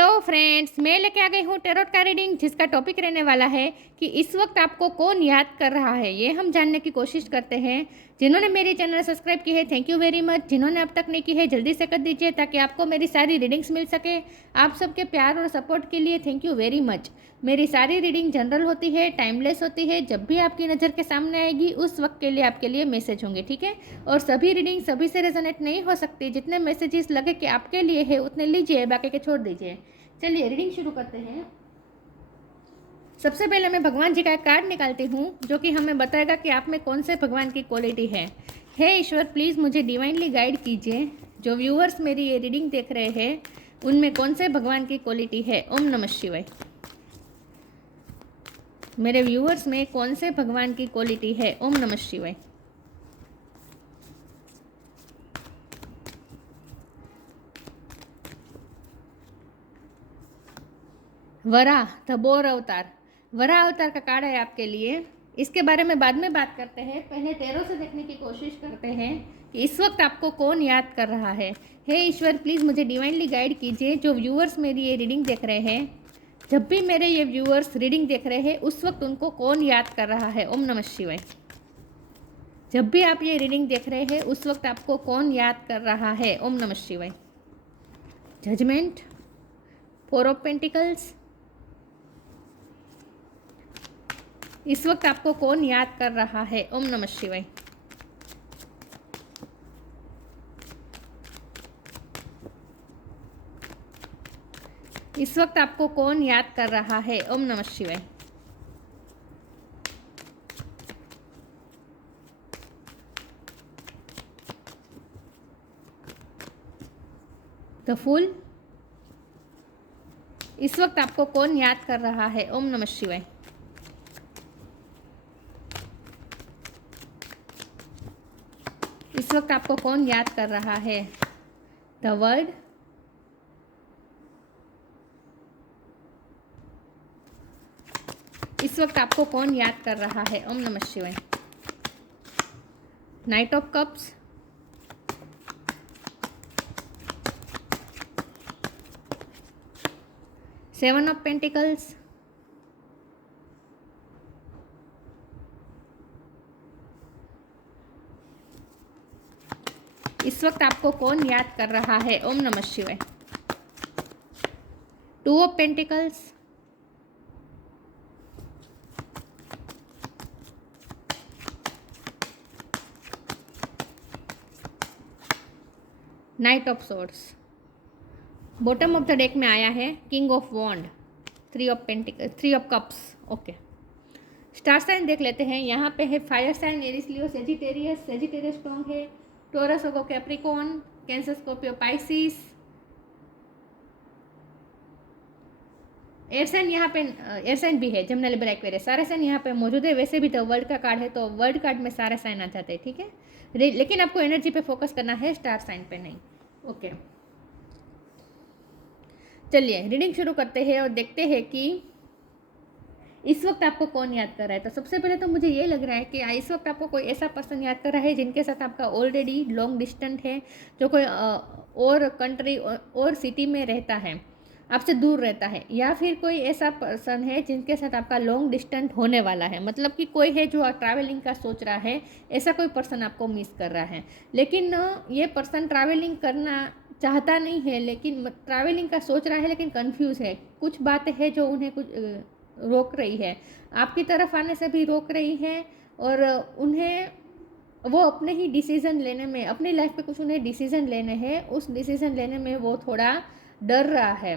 Hello friends, मैं लेके आ गई हूँ टेरोट का रीडिंग, जिसका टॉपिक रहने वाला है कि इस वक्त आपको कौन याद कर रहा है। ये हम जानने की कोशिश करते हैं। जिन्होंने मेरी चैनल सब्सक्राइब की है, थैंक यू वेरी मच। जिन्होंने अब तक नहीं की है, जल्दी से कर दीजिए ताकि आपको मेरी सारी रीडिंग्स मिल सके। आप सबके प्यार और सपोर्ट के लिए थैंक यू वेरी मच। मेरी सारी रीडिंग जनरल होती है, टाइमलेस होती है। जब भी आपकी नज़र के सामने आएगी उस वक्त के लिए आपके लिए मैसेज होंगे, ठीक है। और सभी रीडिंग सभी से रेजोनेट नहीं हो सकती। जितने मैसेजेस लगे कि आपके लिए है उतने लीजिए, बाकी के छोड़ दीजिए। चलिए रीडिंग शुरू करते हैं। सबसे पहले मैं भगवान जी का एक कार्ड निकालती हूँ जो कि हमें बताएगा कि आप में कौन से भगवान की क्वालिटी है। हे ईश्वर, प्लीज़ मुझे डिवाइनली गाइड कीजिए। जो व्यूअर्स मेरी ये रीडिंग देख रहे हैं उनमें कौन से भगवान की क्वालिटी है। ओम नमः शिवाय। मेरे व्यूअर्स में कौन से भगवान की क्वालिटी है। ओम नमः शिवाय। वराह द बोर अवतार, वराह अवतार का कार्ड है आपके लिए। इसके बारे में बाद में बात करते हैं। पहले टैरो से देखने की कोशिश करते हैं कि इस वक्त आपको कौन याद कर रहा है। हे ईश्वर, प्लीज़ मुझे डिवाइनली गाइड कीजिए। जो व्यूअर्स मेरी ये रीडिंग देख रहे हैं, जब भी मेरे ये व्यूअर्स रीडिंग देख रहे हैं उस वक्त उनको कौन याद कर रहा है। ओम नमः शिवाय। जब भी आप ये रीडिंग देख रहे हैं उस वक्त आपको कौन याद कर रहा है। ओम नमः शिवाय। Judgement, four of pentacles. इस वक्त आपको कौन याद कर रहा है। ओम नमः शिवाय। इस वक्त आपको कौन याद कर रहा है। ओम नमः शिवाय। The fool. इस वक्त आपको कौन याद कर रहा है। ओम नमः शिवाय। इस वक्त आपको कौन याद कर रहा है। The word. इस वक्त आपको कौन याद कर रहा है। ओम नमः शिवाय। Night of cups. Seven of pentacles. इस वक्त आपको कौन याद कर रहा है। ओम नमः शिवाय। Two of pentacles. Knight of swords. Bottom of the deck में आया है king of wand, three of three of cups. Okay, star sign देख लेते हैं। यहाँ पे है fire sign, Aries Leo Sagittarius. Sagittarius strong है। Taurus Virgo Capricorn, Cancer Scorpio Pisces. Air sign यहाँ पे एयर साइन भी है, जमना लिब्रा एक्वेरियस। सारे साइन यहाँ पे मौजूद है। वैसे भी तो वर्ल्ड का कार्ड है तो वर्ल्ड कार्ड में सारे साइन आ जाते हैं, ठीक है। लेकिन आपको एनर्जी पे फोकस करना है, स्टार साइन पे नहीं। ओके, चलिए रीडिंग शुरू करते हैं और देखते हैं कि इस वक्त आपको कौन याद कर रहा है। तो सबसे पहले तो मुझे ये लग रहा है कि इस वक्त आपको कोई ऐसा पर्सन याद कर रहा है जिनके साथ आपका ऑलरेडी लॉन्ग डिस्टेंस है, जो कोई और कंट्री और सिटी में रहता है, आपसे दूर रहता है। या फिर कोई ऐसा पर्सन है जिनके साथ आपका लॉन्ग डिस्टेंस होने वाला है, मतलब कि कोई है जो ट्रैवलिंग का सोच रहा है। ऐसा कोई पर्सन आपको मिस कर रहा है। लेकिन ये पर्सन ट्रैवलिंग करना चाहता नहीं है, लेकिन ट्रैवलिंग का सोच रहा है लेकिन कंफ्यूज है। कुछ बातें हैं जो उन्हें कुछ रोक रही है, आपकी तरफ आने से भी रोक रही है। और उन्हें वो अपने ही डिसीज़न लेने में, अपनी लाइफ पे कुछ उन्हें डिसीज़न लेने हैं, उस डिसीज़न लेने में वो थोड़ा डर रहा है।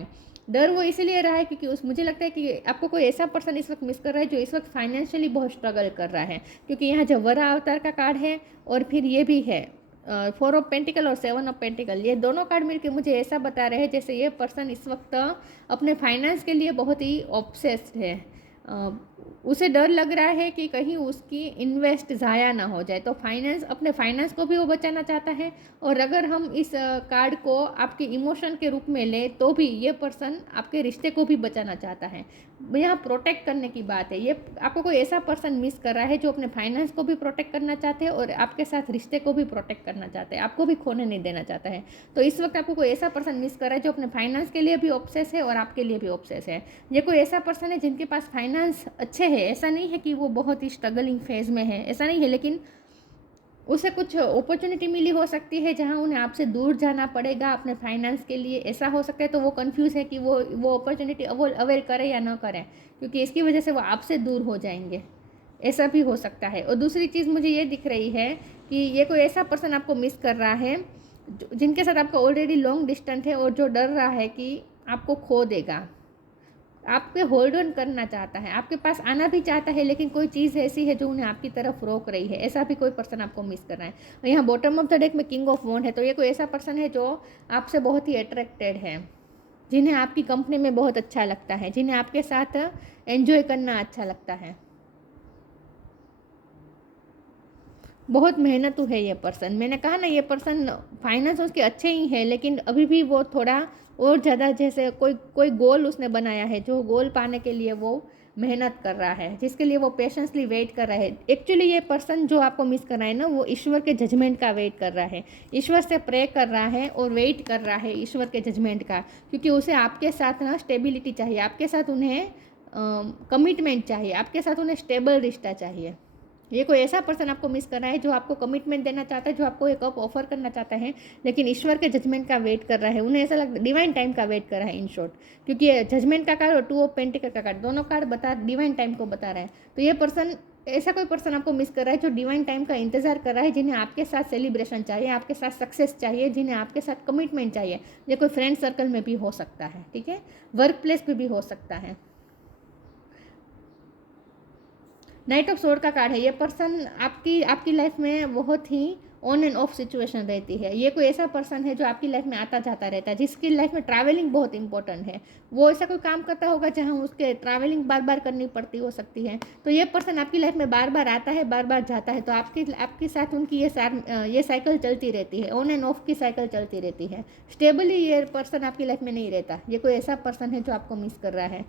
डर वो इसलिए रहा है क्योंकि मुझे लगता है कि आपको कोई ऐसा पर्सन इस वक्त मिस कर रहा है जो इस वक्त फाइनेंशियली बहुत स्ट्रगल कर रहा है। क्योंकि यहाँ जब वरा अवतार का कार्ड है और फिर ये भी है फोर ऑफ पेंटिकल और सेवन ऑफ पेंटिकल। ये दोनों कार्ड मिलकर मुझे ऐसा बता रहे हैं जैसे ये पर्सन इस वक्त अपने फाइनेंस के लिए बहुत ही ऑब्सेस्ड है। उसे डर लग रहा है कि कहीं उसकी इन्वेस्ट ज़ाया ना हो जाए, तो अपने फाइनेंस को भी वो बचाना चाहता है। और अगर हम इस कार्ड को आपके इमोशन के रूप में ले तो भी ये पर्सन आपके रिश्ते को भी बचाना चाहता है। यहाँ प्रोटेक्ट करने की बात है। ये आपको कोई ऐसा पर्सन मिस कर रहा है जो अपने फाइनेंस को भी प्रोटेक्ट करना चाहते हैं और आपके साथ रिश्ते को भी प्रोटेक्ट करना चाहते हैं, आपको भी खोने नहीं देना चाहता है। तो इस वक्त आपको कोई ऐसा पर्सन मिस कर रहा है जो अपने फाइनेंस के लिए भी ऑब्सेस है और आपके लिए भी ऑब्सेस है। ये कोई ऐसा पर्सन है जिनके पास फाइनेंस अच्छे है, ऐसा नहीं है कि वो बहुत ही स्ट्रगलिंग फेज में है, ऐसा नहीं है, लेकिन उसे कुछ अपॉर्चुनिटी मिली हो सकती है जहां उन्हें आपसे दूर जाना पड़ेगा अपने फाइनेंस के लिए, ऐसा हो सकता है। तो वो कंफ्यूज है कि वो अपॉर्चुनिटी अवेल करे या ना करें, क्योंकि इसकी वजह से वो आपसे दूर हो जाएंगे, ऐसा भी हो सकता है। और दूसरी चीज़ मुझे ये दिख रही है कि ये कोई ऐसा पर्सन आपको मिस कर रहा है जिनके साथ आपका ऑलरेडी लॉन्ग डिस्टेंस है और जो डर रहा है कि आपको खो देगा, आप पे होल्ड ऑन करना चाहता है, आपके पास आना भी चाहता है, लेकिन कोई चीज़ ऐसी है जो उन्हें आपकी तरफ रोक रही है। ऐसा भी कोई पर्सन आपको मिस कर रहा है। और यहाँ बॉटम ऑफ द डेक में किंग ऑफ वॉन्ड है, तो ये कोई ऐसा पर्सन है जो आपसे बहुत ही अट्रैक्टेड है, जिन्हें आपकी कंपनी में बहुत अच्छा लगता है, जिन्हें आपके साथ एंजॉय करना अच्छा लगता है। बहुत मेहनतू है ये पर्सन। मैंने कहा ना, ये पर्सन फाइनेंस उसके अच्छे ही है, लेकिन अभी भी वो थोड़ा और ज़्यादा, जैसे कोई गोल उसने बनाया है, जो गोल पाने के लिए वो मेहनत कर रहा है, जिसके लिए वो पेशेंसली वेट कर रहा है। एक्चुअली ये पर्सन जो आपको मिस कर रहा है ना, वो ईश्वर के जजमेंट का वेट कर रहा है, ईश्वर से प्रे कर रहा है और वेट कर रहा है ईश्वर के जजमेंट का, क्योंकि उसे आपके साथ ना स्टेबिलिटी चाहिए, आपके साथ उन्हें कमिटमेंट चाहिए, आपके साथ उन्हें स्टेबल रिश्ता चाहिए। ये कोई ऐसा पर्सन आपको मिस कर रहा है जो आपको कमिटमेंट देना चाहता है, जो आपको एक अप ऑफर करना चाहता है, लेकिन ईश्वर के जजमेंट का वेट कर रहा है। उन्हें ऐसा लगता है डिवाइन टाइम का वेट कर रहा है इन शॉर्ट, क्योंकि जजमेंट का कार्ड और टू ऑफ पेंटिकल का कार्ड, दोनों कार्ड डिवाइन टाइम को बता रहा है। तो ये पर्सन, ऐसा कोई पर्सन आपको मिस कर रहा है जो डिवाइन टाइम का इंतजार कर रहा है, जिन्हें आपके साथ सेलिब्रेशन चाहिए, आपके साथ सक्सेस चाहिए, जिन्हें आपके साथ कमिटमेंट चाहिए। ये कोई फ्रेंड सर्कल में भी हो सकता है, ठीक है, वर्क प्लेस पर भी हो सकता है। नाइट ऑफ सोर्ड का कार्ड है। ये पर्सन आपकी लाइफ में बहुत ही ऑन एंड ऑफ सिचुएशन रहती है। ये कोई ऐसा पर्सन है जो आपकी लाइफ में आता जाता रहता है, जिसकी लाइफ में ट्रैवलिंग बहुत इंपॉर्टेंट है। वो ऐसा कोई काम करता होगा जहां उसके ट्रैवलिंग बार बार करनी पड़ती हो सकती है। तो ये पर्सन आपकी लाइफ में बार बार आता है, बार बार जाता है, तो आपके साथ उनकी ये साइकिल चलती रहती है, ऑन एंड ऑफ की साइकिल चलती रहती है। स्टेबली ये पर्सन आपकी लाइफ में नहीं रहता। ये कोई ऐसा पर्सन है जो आपको मिस कर रहा है,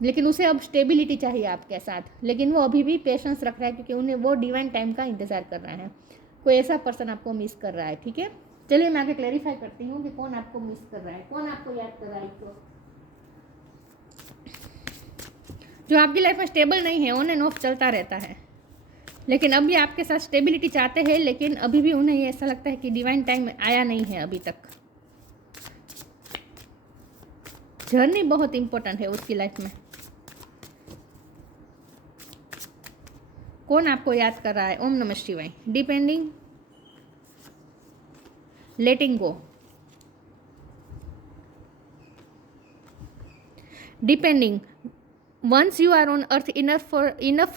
लेकिन उसे अब स्टेबिलिटी चाहिए आपके साथ, लेकिन वो अभी भी पेशेंस रख रहा है, क्योंकि उन्हें वो डिवाइन टाइम का इंतजार कर रहा है। कोई ऐसा पर्सन आपको मिस कर रहा है, ठीक है। चलिए मैं आगे क्लेरिफाई करती हूँ कि कौन आपको मिस कर रहा है, कौन आपको याद कर रहा है। तो जो आपकी लाइफ में स्टेबल नहीं है, ऑन एंड ऑफ चलता रहता है, लेकिन अभी आपके साथ स्टेबिलिटी चाहते हैं, लेकिन अभी भी उन्हें ऐसा लगता है कि डिवाइन टाइम आया नहीं है अभी तक। जर्नी बहुत इंपॉर्टेंट है उसकी लाइफ में। कौन आपको याद कर रहा है? ओम नमः शिवाय। Depending, letting go, depending. Once you are on earth enough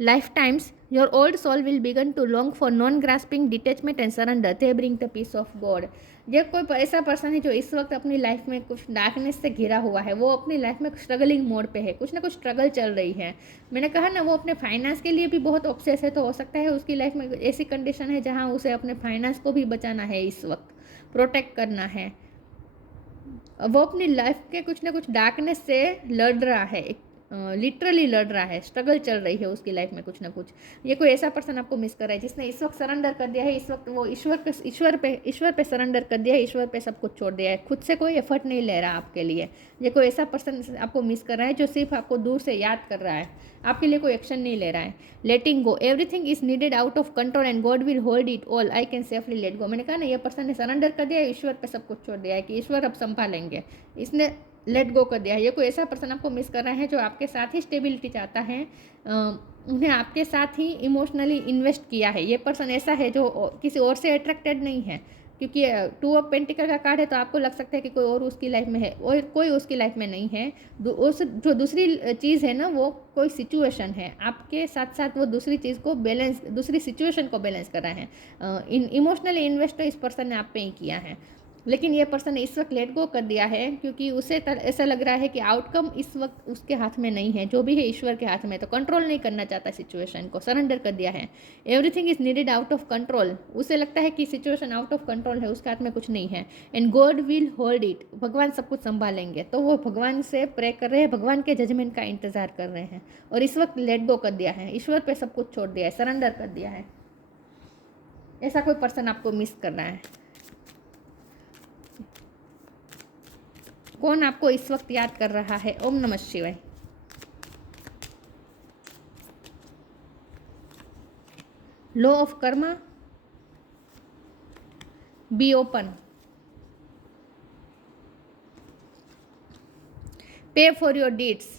lifetimes, your old soul will begin to long for non-grasping detachment and surrender. They bring the peace of God. ये कोई ऐसा पर्सन है जो इस वक्त अपनी लाइफ में कुछ डार्कनेस से घिरा हुआ है, वो अपनी लाइफ में स्ट्रगलिंग मोड पे है, कुछ ना कुछ स्ट्रगल चल रही है। मैंने कहा ना, वो अपने फाइनेंस के लिए भी बहुत ऑब्सेस है, तो हो सकता है उसकी लाइफ में ऐसी कंडीशन है जहाँ उसे अपने फाइनेंस को भी बचाना है, इस वक्त प्रोटेक्ट करना है। वो अपनी लाइफ के कुछ ना कुछ डार्कनेस से लड़ रहा है, लिटरली लड़ रहा है, स्ट्रगल चल रही है उसकी लाइफ में कुछ ना कुछ। ये कोई ऐसा पर्सन आपको मिस कर रहा है जिसने इस वक्त सरेंडर कर दिया है, इस वक्त वो ईश्वर पे सरेंडर कर दिया है, ईश्वर पे सब कुछ छोड़ दिया है, खुद से कोई एफर्ट नहीं ले रहा आपके लिए। ये कोई ऐसा पर्सन आपको मिस कर रहा है जो सिर्फ आपको दूर से याद कर रहा है, आपके लिए कोई एक्शन नहीं ले रहा है। Letting go, everything is needed out of control and God will hold it all, I can safely let go. मैंने कहा ना, ये पर्सन ने सरेंडर कर दिया है, ईश्वर पे सब कुछ छोड़ दिया है कि ईश्वर अब संभालेंगे, इसने लेट गो कर दिया है। ये कोई ऐसा पर्सन आपको मिस कर रहा है जो आपके साथ ही स्टेबिलिटी चाहता है, उन्हें आपके साथ ही इमोशनली इन्वेस्ट किया है। ये पर्सन ऐसा है जो किसी और से अट्रैक्टेड नहीं है, क्योंकि टू ऑफ पेंटिकल का कार्ड है, तो आपको लग सकता है कि कोई और उसकी लाइफ में है, और कोई उसकी लाइफ में नहीं है। जो दूसरी चीज़ है ना, वो कोई सिचुएशन है, आपके साथ साथ वो दूसरी चीज़ को बैलेंस, दूसरी सिचुएशन को बैलेंस कर रहा है। इमोशनली इन्वेस्ट तो इस पर्सन ने आप पे ही किया है। लेकिन ये पर्सन ने इस वक्त लेट गो कर दिया है क्योंकि उसे ऐसा लग रहा है कि आउटकम इस वक्त उसके हाथ में नहीं है, जो भी है ईश्वर के हाथ में। तो कंट्रोल नहीं करना चाहता सिचुएशन को, सरेंडर कर दिया है। Everything is needed out of control, उसे लगता है कि सिचुएशन आउट ऑफ कंट्रोल है, उसके हाथ में कुछ नहीं है। And God will hold it, भगवान सब कुछ संभालेंगे। तो वो भगवान से प्रे कर रहे हैं, भगवान के जजमेंट का इंतजार कर रहे हैं और इस वक्त लेट गो कर दिया है, ईश्वर पे सब कुछ छोड़ दिया है, सरेंडर कर दिया है। ऐसा कोई पर्सन आपको मिस कर रहा है। कौन आपको इस वक्त याद कर रहा है? ओम नमः शिवाय। Law of Karma, be open, पे फॉर योर डीड्स।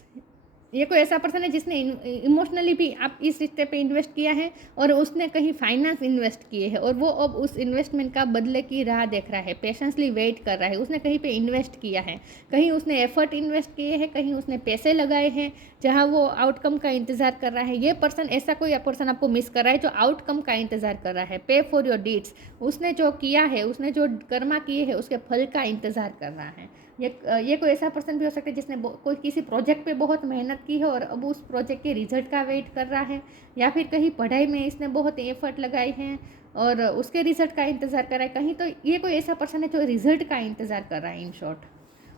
ये कोई ऐसा पर्सन है जिसने इमोशनली भी आप इस रिश्ते पे इन्वेस्ट किया है और उसने कहीं फाइनेंस इन्वेस्ट किए हैं और वो अब उस इन्वेस्टमेंट का बदले की राह देख रहा है, पेशेंसली वेट कर रहा है। उसने कहीं पे इन्वेस्ट किया है, कहीं उसने एफर्ट इन्वेस्ट किए हैं, कहीं उसने पैसे लगाए हैं, जहाँ वो आउटकम का इंतजार कर रहा है। ये पर्सन, ऐसा कोई पर्सन आपको मिस कर रहा है जो आउटकम का इंतजार कर रहा है। पे फॉर योर डीड्स, उसने जो किया है, उसने जो कर्मा किए हैं उसके फल का इंतजार कर रहा है। ये कोई ऐसा पर्सन भी हो सकता है जिसने कोई किसी प्रोजेक्ट पे बहुत मेहनत की है और अब उस प्रोजेक्ट के रिजल्ट का वेट कर रहा है, या फिर कहीं पढ़ाई में इसने बहुत एफर्ट लगाई है और उसके रिजल्ट का इंतज़ार कर रहा है। कहीं तो ये कोई ऐसा पर्सन है जो रिजल्ट का इंतज़ार कर रहा है इन शॉर्ट,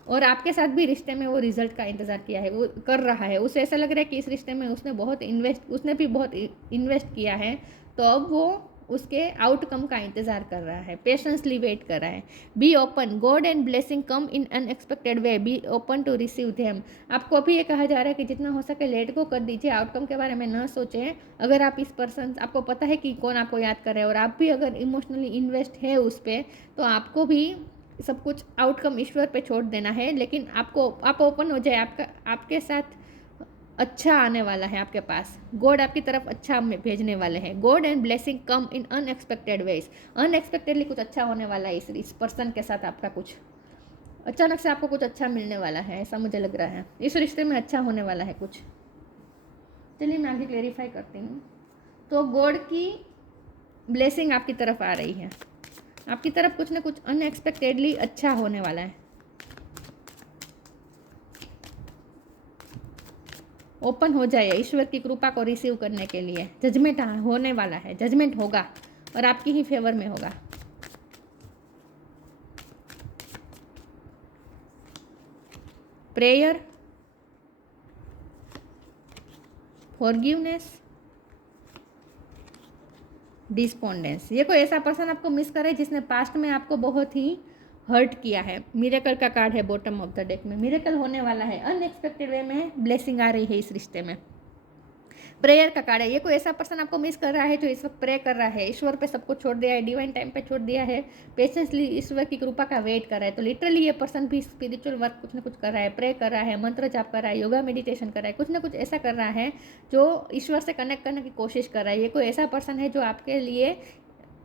और आपके साथ भी रिश्ते में वो रिजल्ट का इंतज़ार किया है, वो कर रहा है। उसे ऐसा लग रहा है कि इस रिश्ते में उसने भी बहुत इन्वेस्ट किया है, तो अब वो उसके आउटकम का इंतजार कर रहा है, पेशेंसली वेट कर रहा है। Be open, God and blessing come in unexpected way, be open to receive them. आपको अभी ये कहा जा रहा है कि जितना हो सके लेट को कर दीजिए, आउटकम के बारे में न सोचें। अगर आप इस पर्सन, आपको पता है कि कौन आपको याद कर रहा है और आप भी अगर इमोशनली इन्वेस्ट है उस पर, तो आपको भी सब कुछ आउटकम ईश्वर पे छोड़ देना है। लेकिन आप ओपन हो जाए, आपके साथ अच्छा आने वाला है, आपके पास गॉड आपकी तरफ अच्छा भेजने वाले हैं। God and blessing come in unexpected ways, unexpectedly कुछ अच्छा होने वाला है इस पर्सन के साथ। आपका कुछ अचानक से आपको कुछ अच्छा मिलने वाला है, ऐसा मुझे लग रहा है। इस रिश्ते में अच्छा होने वाला है कुछ। चलिए मैं आगे क्लेरिफाई करती हूँ। तो गॉड की ब्लेसिंग आपकी तरफ आ रही है, आपकी तरफ कुछ ना कुछ अनएक्सपेक्टेडली अच्छा होने वाला है। ओपन हो जाए ईश्वर की कृपा को रिसीव करने के लिए। जजमेंट होने वाला है, जजमेंट होगा और आपकी ही फेवर में होगा। Prayer, forgiveness, despondence. ये कोई ऐसा पर्सन आपको मिस करे जिसने पास्ट में आपको बहुत ही हर्ट किया है। मिरेकल का कार्ड है बॉटम ऑफ द डेक में, मिरेकल होने वाला है, अनएक्सपेक्टेड वे में ब्लेसिंग आ रही है इस रिश्ते में। प्रेयर का कार्ड है, ये कोई ऐसा पर्सन आपको मिस कर रहा है जो इस वक्त प्रे कर रहा है, ईश्वर पे सब कुछ छोड़ दिया है, डिवाइन टाइम पे छोड़ दिया है, पेशेंसली ईश्वर की कृपा का वेट कर रहा है। तो लिटरली ये पर्सन भी स्पिरिचुअल वर्क कुछ ना कुछ कर रहा है, प्रे कर रहा है, मंत्र जाप कर रहा है, योगा मेडिटेशन कर रहा है, कुछ ना कुछ ऐसा कर रहा है जो ईश्वर से कनेक्ट करने की कोशिश कर रहा है। ये कोई ऐसा पर्सन है जो आपके लिए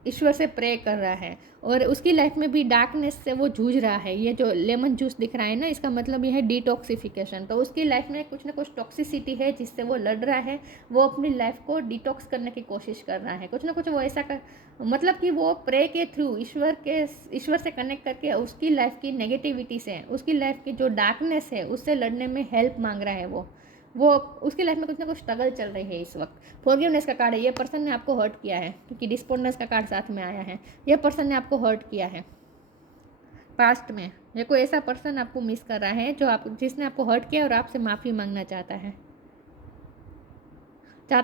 ईश्वर से प्रे कर रहा है और उसकी लाइफ में भी डार्कनेस से वो जूझ रहा है। ये जो लेमन जूस दिख रहा है ना, इसका मतलब ये है डिटॉक्सिफिकेशन। तो उसकी लाइफ में कुछ ना कुछ टॉक्सिसिटी है जिससे वो लड़ रहा है, वो अपनी लाइफ को डिटॉक्स करने की कोशिश कर रहा है। कुछ ना कुछ वो ऐसा मतलब कि वो प्रे के थ्रू ईश्वर से कनेक्ट करके उसकी लाइफ की नेगेटिविटी से, उसकी लाइफ की जो डार्कनेस है उससे लड़ने में हेल्प मांग रहा है। वो उसकी लाइफ में कुछ ना कुछ स्ट्रगल चल रही है इस वक्त। फॉरगिवनेस का कार्ड है, ये पर्सन ने आपको हर्ट किया है क्योंकि डिस्पोंडेंस का कार्ड साथ में आया है। ये पर्सन ने आपको हर्ट किया है पास्ट में। ये कोई ऐसा पर्सन आपको मिस कर रहा है जिसने आपको हर्ट किया और आपसे माफ़ी मांगना चाहता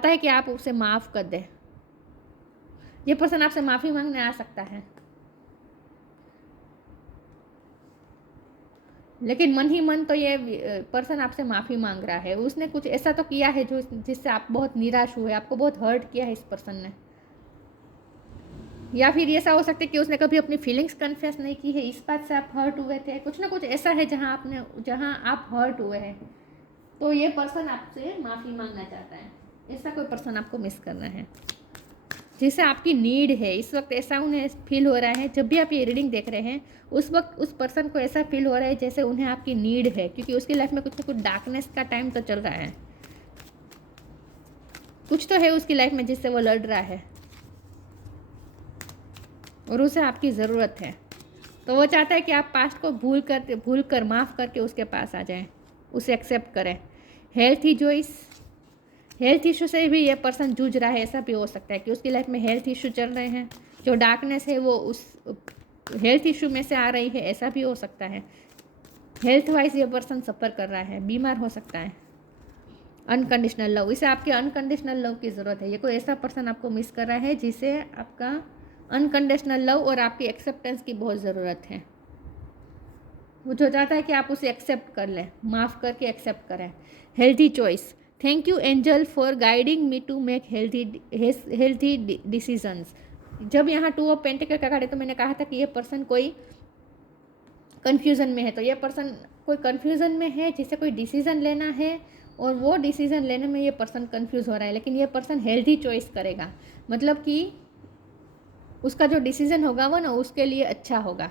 है कि आप उसे माफ़ कर दे। ये पर्सन आपसे माफ़ी मांगने आ सकता है, लेकिन मन ही मन तो ये पर्सन आपसे माफ़ी मांग रहा है। उसने कुछ ऐसा तो किया है जिससे आप बहुत निराश हुए, आपको बहुत हर्ट किया है इस पर्सन ने। या फिर ऐसा हो सकता है कि उसने कभी अपनी फीलिंग्स कन्फेस नहीं की है, इस बात से आप हर्ट हुए थे। कुछ ना कुछ ऐसा है जहाँ आप हर्ट हुए हैं, तो ये पर्सन आपसे माफ़ी मांगना चाहता है। ऐसा कोई पर्सन आपको मिस करना है जिसे आपकी नीड है इस वक्त। ऐसा उन्हें फील हो रहा है, जब भी आप ये रीडिंग देख रहे हैं उस वक्त उस पर्सन को ऐसा फील हो रहा है जैसे उन्हें आपकी नीड है, क्योंकि उसकी लाइफ में कुछ ना कुछ डार्कनेस का टाइम तो चल रहा है। कुछ तो है उसकी लाइफ में जिससे वो लड़ रहा है और उसे आपकी ज़रूरत है। तो वो चाहता है कि आप पास्ट को भूल कर माफ़ करके उसके पास आ जाएं, उसे एक्सेप्ट करें। हेल्थ इशू से भी ये पर्सन जूझ रहा है, ऐसा भी हो सकता है कि उसकी लाइफ में हेल्थ इशू चल रहे हैं, जो डार्कनेस है वो उस हेल्थ इशू में से आ रही है, ऐसा भी हो सकता है। हेल्थ वाइज ये पर्सन सफ़र कर रहा है, बीमार हो सकता है। अनकंडीशनल लव, इसे आपके अनकंडीशनल लव की ज़रूरत है। ये कोई ऐसा पर्सन आपको मिस कर रहा है जिसे आपका अनकंडीशनल लव और आपकी एक्सेप्टेंस की बहुत ज़रूरत है। वो जो चाहता है कि आप उसे एक्सेप्ट कर लें, माफ़ करके एक्सेप्ट करें। Healthy choice, thank you angel for guiding me to make healthy decisions. जब यहाँ 2 ऑफ पेंटिकल का कार्ड है तो मैंने कहा था कि ये पर्सन कोई कन्फ्यूज़न में है। तो ये पर्सन कोई कन्फ्यूज़न में है जिसे कोई डिसीज़न लेना है, और वो डिसीज़न लेने में ये पर्सन कन्फ्यूज़ हो रहा है, लेकिन ये पर्सन हेल्थी चॉइस करेगा। मतलब कि उसका जो डिसीज़न होगा वो ना उसके लिए अच्छा होगा,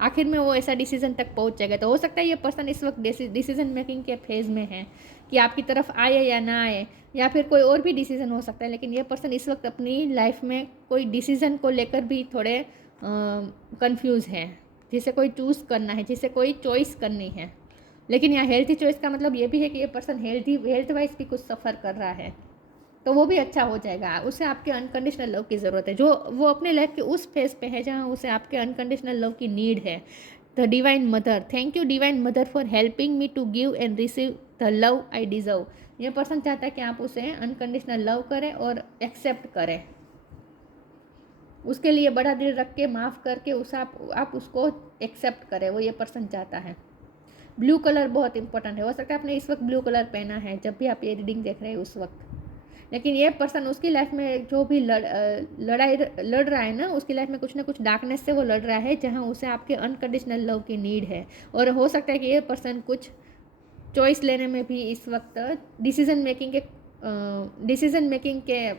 आखिर में वो ऐसा डिसीज़न तक पहुंच जाएगा। तो हो सकता है ये पर्सन इस वक्त डिसीज़न मेकिंग के फेज़ में है कि आपकी तरफ आए या ना आए, या फिर कोई और भी डिसीज़न हो सकता है। लेकिन ये पर्सन इस वक्त अपनी लाइफ में कोई डिसीज़न को लेकर भी थोड़े कंफ्यूज हैं, जिसे कोई चूज़ करना है, जिसे कोई चॉइस करनी है। लेकिन यहाँ हेल्थी चॉइस का मतलब ये भी है कि ये पर्सन हेल्थ वाइज भी कुछ सफ़र कर रहा है, तो वो भी अच्छा हो जाएगा। उसे आपके अनकंडीशनल लव की ज़रूरत है, जो वो अपने लाइफ के उस फेज़ पे है जहाँ उसे आपके अनकंडीशनल लव की नीड है। The divine mother, thank you divine mother for helping me to give and receive the love I deserve. ये पर्सन चाहता है कि आप उसे अनकंडीशनल लव करें और एक्सेप्ट करें, उसके लिए बड़ा दिल रख के माफ़ करके उसे आप उसको एक्सेप्ट करें, वो ये पर्सन चाहता है। ब्लू कलर बहुत इंपॉर्टेंट है। हो सकता है आपने इस वक्त ब्लू कलर पहना है जब भी आप ये रीडिंग देख रहे हैं उस वक्त, लेकिन ये पर्सन उसकी लाइफ में जो भी लड़ाई लड़ रहा है ना, उसकी लाइफ में कुछ ना कुछ डार्कनेस से वो लड़ रहा है, जहाँ उसे आपके अनकंडीशनल लव की नीड है। और हो सकता है कि ये पर्सन कुछ चॉइस लेने में भी इस वक्त डिसीजन मेकिंग के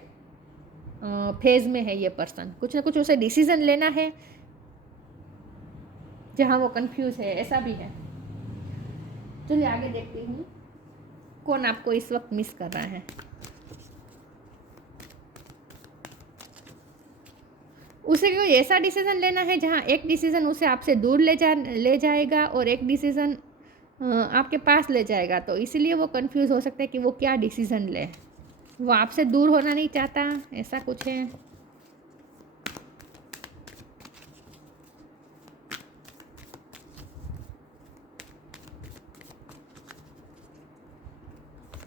फेज में है। ये पर्सन कुछ ना कुछ उसे डिसीजन लेना है जहाँ वो कंफ्यूज है, ऐसा भी है। चलिए आगे देखती हूँ कौन आपको इस वक्त मिस कर रहा है। उसे कोई ऐसा डिसीज़न लेना है जहाँ एक डिसीज़न उसे आपसे दूर ले जाएगा और एक डिसीज़न आपके पास ले जाएगा। तो इसीलिए वो कंफ्यूज हो सकता है कि वो क्या डिसीज़न ले। वो आपसे दूर होना नहीं चाहता, ऐसा कुछ है।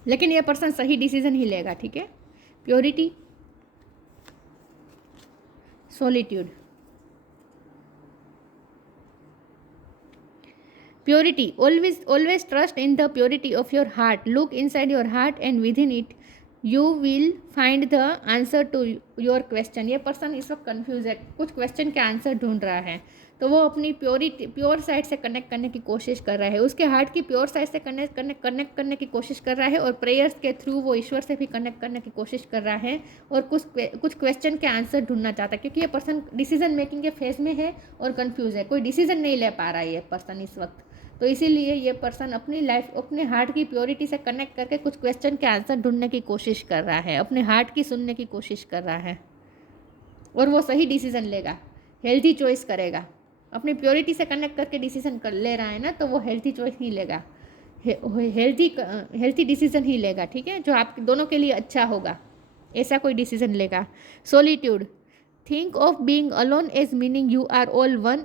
लेकिन ये पर्सन सही डिसीज़न ही लेगा, ठीक है। Purity, solitude, purity, always trust in the purity of your heart. Look inside your heart and within it you will find the answer to your question. ये पर्सन इस वक्त कंफ्यूज है, कुछ क्वेश्चन के आंसर ढूंढ रहा है, तो वो अपनी प्योर साइड से कनेक्ट करने की कोशिश कर रहा है, उसके हार्ट की प्योर साइड से कनेक्ट करने की कोशिश कर रहा है, और प्रेयर्स के थ्रू वो ईश्वर से भी कनेक्ट करने की कोशिश कर रहा है, और कुछ क्वेश्चन के आंसर ढूंढना चाहता है, क्योंकि ये पर्सन डिसीजन मेकिंग के फेज में है और कंफ्यूज है, कोई डिसीजन नहीं ले पा रहा है ये पर्सन इस वक्त। तो इसीलिए ये पर्सन अपनी लाइफ अपने हार्ट की प्योरिटी से कनेक्ट करके कुछ क्वेश्चन के आंसर ढूंढने की कोशिश कर रहा है, अपने हार्ट की सुनने की कोशिश कर रहा है, और वो सही डिसीजन लेगा, हेल्थी चॉइस करेगा। अपनी प्योरिटी से कनेक्ट करके डिसीजन कर ले रहा है ना, तो वो हेल्थी चॉइस ही लेगा, हेल्थी डिसीजन ही लेगा, ठीक है, जो आप दोनों के लिए अच्छा होगा, ऐसा कोई डिसीजन लेगा। Solitude, think of being alone as meaning you are all one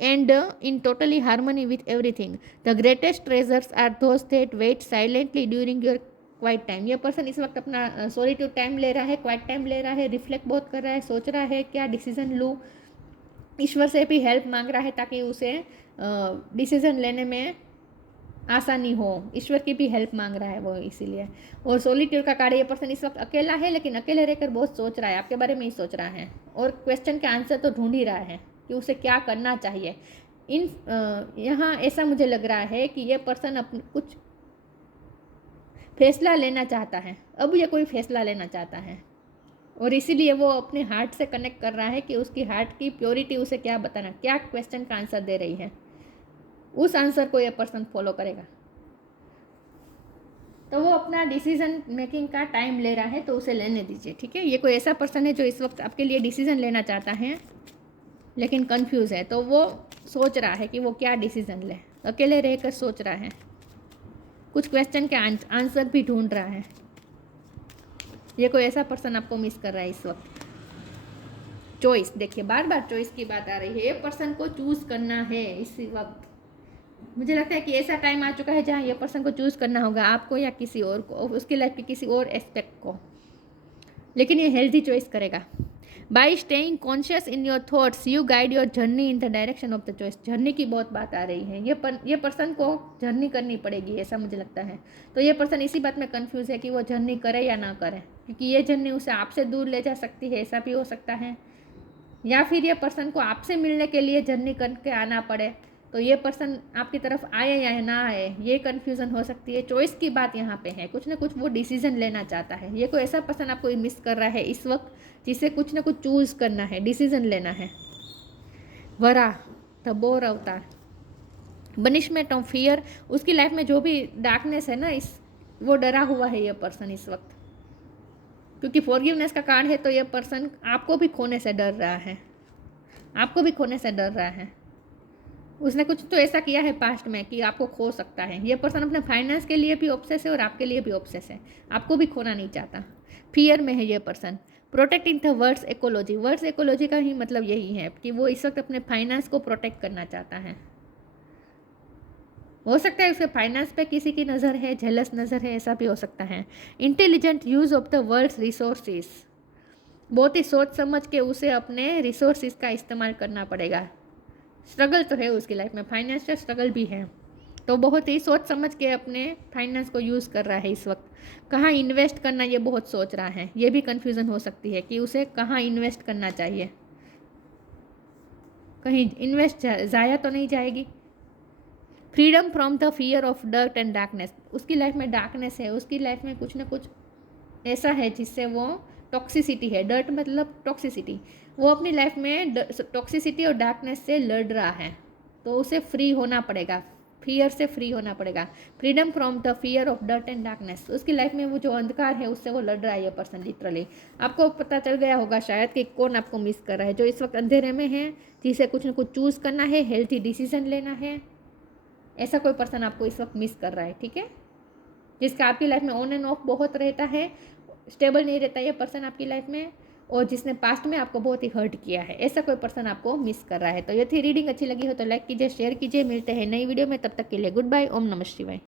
in totally harmony with everything. The greatest treasures are those that wait silently during your quiet time. ये पर्सन इस वक्त अपना सॉलिट्यूड टाइम ले रहा है, quiet time ले रहा है, रिफ्लेक्ट बहुत कर रहा है, सोच रहा है क्या डिसीजन लूँ, ईश्वर से भी हेल्प मांग रहा है ताकि उसे डिसीजन लेने में आसानी हो, ईश्वर की भी हेल्प मांग रहा है वो इसीलिए। और सॉलिट्यूड का कार्य, ये पर्सन इस वक्त अकेला है, लेकिन अकेले रहकर बहुत सोच रहा है, आपके बारे में ही सोच रहा है, और क्वेश्चन के आंसर तो ढूंढ ही रहा है कि उसे क्या करना चाहिए। यहाँ ऐसा मुझे लग रहा है कि ये पर्सन कुछ फैसला लेना चाहता है, अब ये कोई फैसला लेना चाहता है, और इसीलिए वो अपने हार्ट से कनेक्ट कर रहा है कि उसकी हार्ट की प्योरिटी उसे क्या बताना, क्या क्वेश्चन का आंसर दे रही है, उस आंसर को ये पर्सन फॉलो करेगा। तो वो अपना डिसीजन मेकिंग का टाइम ले रहा है, तो उसे लेने दीजिए, ठीक है। ये कोई ऐसा पर्सन है जो इस वक्त आपके लिए डिसीजन लेना चाहता है, लेकिन कंफ्यूज है, तो वो सोच रहा है कि वो क्या डिसीजन ले, अकेले रहकर सोच रहा है, कुछ क्वेश्चन के आंसर भी ढूंढ रहा है। ये कोई ऐसा पर्सन आपको मिस कर रहा है इस वक्त। चॉइस, देखिए बार बार चॉइस की बात आ रही है, ये पर्सन को चूज करना है इसी वक्त। मुझे लगता है कि ऐसा टाइम आ चुका है जहाँ ये पर्सन को चूज करना होगा, आपको या किसी और को, उसकी लाइफ के किसी और एस्पेक्ट को, लेकिन ये हेल्थी चॉइस करेगा। By staying conscious in your thoughts you guide your journey in the direction of the choice. Journey की बहुत बात आ रही है, ये पर्सन को जर्नी करनी पड़ेगी, ऐसा मुझे लगता है। तो ये पर्सन इसी बात में कंफ्यूज है कि वो जर्नी करे या ना करे, क्योंकि ये जर्नी उसे आपसे दूर ले जा सकती है, ऐसा भी हो सकता है, या फिर ये पर्सन को आपसे मिलने के लिए जर्नी करके आना पड़े, तो ये पर्सन आपकी तरफ आए या ना आए, ये कन्फ्यूज़न हो सकती है। चॉइस की बात यहाँ पे है, कुछ ना कुछ वो डिसीजन लेना चाहता है। ये कोई ऐसा पर्सन आपको मिस कर रहा है इस वक्त, जिसे कुछ ना कुछ चूज़ करना है, डिसीजन लेना है। वरा द बोर अवतार, बनिशमेंट ऑफ फियर, उसकी लाइफ में जो भी डार्कनेस है ना, वो डरा हुआ है ये पर्सन इस वक्त, क्योंकि फॉरगिवनेस का कार्ड है, तो ये पर्सन आपको भी खोने से डर रहा है, आपको भी खोने से डर रहा है। उसने कुछ तो ऐसा किया है पास्ट में कि आपको खो सकता है। ये पर्सन अपने फाइनेंस के लिए भी ऑब्सेस है और आपके लिए भी ऑब्सेस है, आपको भी खोना नहीं चाहता, फियर में है ये person. Protecting the words ecology, words ecology का ही मतलब यही है कि वो इस वक्त अपने फाइनेंस को प्रोटेक्ट करना चाहता है। हो सकता है उसके फाइनेंस पे किसी की नज़र है, जेलस नज़र है, ऐसा भी हो सकता है। Intelligent use of the world's resources, बहुत ही सोच समझ के उसे अपने रिसोर्सेज का इस्तेमाल करना पड़ेगा। स्ट्रगल तो है उसकी लाइफ में, फाइनेंशियल स्ट्रगल भी है, तो बहुत ही सोच समझ के अपने फाइनेंस को यूज़ कर रहा है इस वक्त। कहाँ इन्वेस्ट करना ये बहुत सोच रहा है, ये भी कन्फ्यूज़न हो सकती है कि उसे कहाँ इन्वेस्ट करना चाहिए, कहीं इन्वेस्ट ज़ाया तो नहीं जाएगी। Freedom from the fear of dirt and darkness, उसकी लाइफ में डार्कनेस है, उसकी लाइफ में कुछ ना कुछ ऐसा है जिससे वो टॉक्सिसिटी है, डर्ट मतलब टॉक्सिसिटी, वो अपनी लाइफ में टॉक्सिसिटी और डार्कनेस से लड़ रहा है, तो उसे फ्री होना पड़ेगा, फियर से फ्री होना पड़ेगा। Freedom from the fear of dirt and darkness, उसकी लाइफ में वो जो अंधकार है उससे वो लड़ रहा है ये पर्सन लिटरली। आपको पता चल गया होगा शायद कि कौन आपको मिस कर रहा है, जो इस वक्त अंधेरे में है, जिसे कुछ ना कुछ चूज़ करना है, हेल्थी डिसीजन लेना है, ऐसा कोई पर्सन आपको इस वक्त मिस कर रहा है, ठीक है, जिसका आपकी लाइफ में ऑन एंड ऑफ बहुत रहता है, स्टेबल नहीं रहता ये पर्सन आपकी लाइफ में, और जिसने पास्ट में आपको बहुत ही हर्ट किया है, ऐसा कोई पर्सन आपको मिस कर रहा है। तो ये थी रीडिंग, अच्छी लगी हो तो लाइक कीजिए, शेयर कीजिए, मिलते हैं नई वीडियो में, तब तक के लिए गुड बाय, ओम नमः शिवाय।